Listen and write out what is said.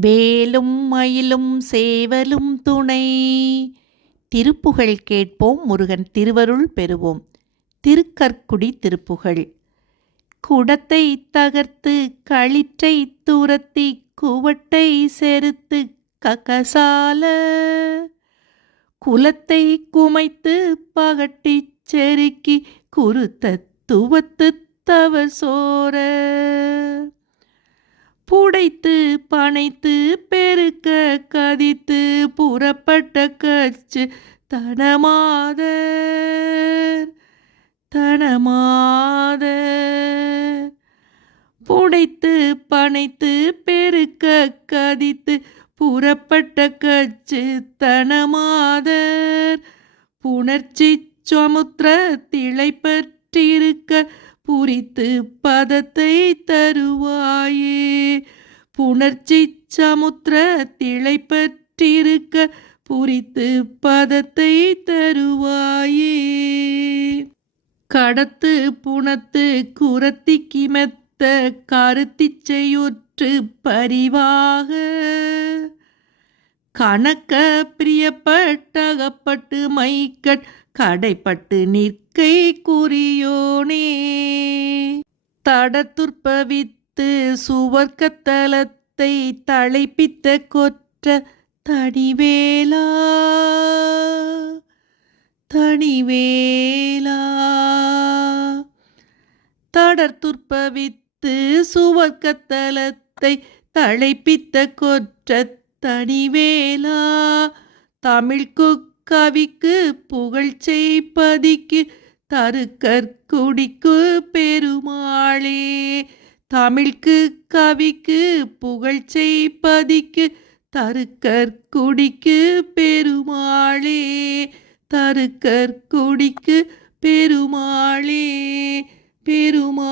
வேலும் மயிலும் சேவலும் துணை. திருப்புகழ் கேட்போம், முருகன் திருவருள் பெறுவோம். திருக்கற்குடி திருப்புகழ். குடத்தை தகர்த்து களிற்றை துரத்தி குவட்டை செருத்து ககசால குலத்தை குமைத்து பகட்டிச் செருக்கி குருத்த துவத்து தவர் சோர புடைத்து பனைத்து பெருக்க கதித்து புறப்பட்ட கச்சு தனமாதர் புடைத்து பனைத்து பெருக்க கதித்து புறப்பட்ட கச்சு தனமாதர் புணர்ச்சி சமுத்திர திளைப்பற்றிருக்க புரித்து பதத்தை தருவாயே. புணர்ச்சி சமுத்திர திளைப்பற்றிருக்க புரித்து பதத்தை தருவாயே. கடத்து புணத்து குரத்தி கிமத்த கருத்திச்சையுற்று பரிவாக கணக்க பிரியப்பட்டகப்பட்டு மைக்கட் கடைப்பட்டு நிற்கை குறியோனே. தடத்துற்பவித்து சுவர்க்கத்தலத்தை தழைப்பித்த கொற்ற தனிவேலா தடத்துற்பவித்து சுவர்க்கத்தலத்தை தழைப்பித்த கொற்ற தனிவேலா தமிழ்க்கு கவிக்கு புகழ்ச்சை பதிக்கு தருக்கற்குடிக்கு பெருமாளே. தமிழ்க்கு கவிக்கு புகழ்ச்சை பதிக்கு தருக்கற்குடிக்கு பெருமாளே. தருக்கற்குடிக்கு பெருமாளே பெருமாளே.